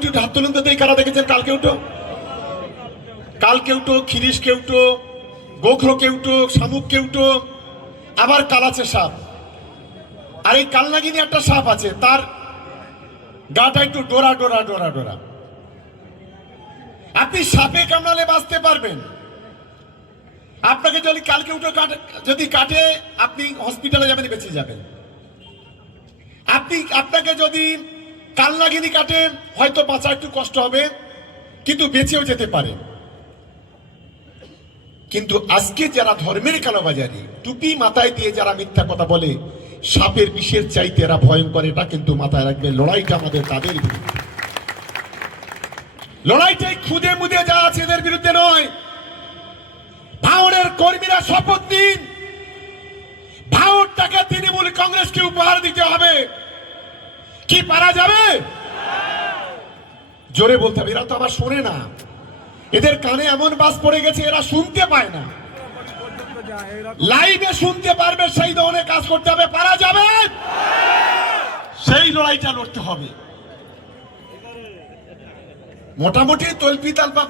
কালকেউটো হাত তুলুন তো, কারা দেখেছেন কালকেউটো? কালকেউটো, খিরিশ কেউটো, গোখরো কেউটো, শামুক কেউটো, আবার কালাচে সাপ। আর এই কালনাগিনী একটা সাপ আছে, তার গাটা একটু ডোরা ডোরা ডোরা ডোরা। আপনি সাপে কামড়ালে বাঁচতে পারবেন। আপনাকে যদি কালকেউটো যদি কাটে, আপনি হসপিটালে যাবেন, বেঁচে যাবেন। আপনাকে যদি কালনাগিনী কাটে, হয়তো বাঁচা একটু কষ্ট হবে, কিন্তু বেঁচেও যেতে পারে। কিন্তু আজকে যারা ধর্মের কালোবাজারি, টুপি মাথায় দিয়ে যারা মিথ্যা কথা বলে, সাপের বিষের চাইতে এরা ভয়ঙ্কর, এটা কিন্তু মাথায় রাখবে। লড়াইটা আমাদের তাদের বিরুদ্ধে, লড়াইটাই খুদে মুদে যা আছে এদের বিরুদ্ধে নয়। ভাঙড়ের কর্মীরা শপথ দিন, ভাঙড়টাকে তৃণমূল কংগ্রেসকে উপহার দিতে হবে। কি পারা যাবে? জোরে বলতে হবে। এরা তো আবার শোনে না, এদের কানে এমন বাস পড়ে গেছে, এরা শুনতে পায় না। লাইভে শুনতে পারবে, সেই ধরনের কাজ করতে হবে। পারা যাবে? সেই লড়াইটা লড়তে হবে। মোটামুটি তল্পি তালপা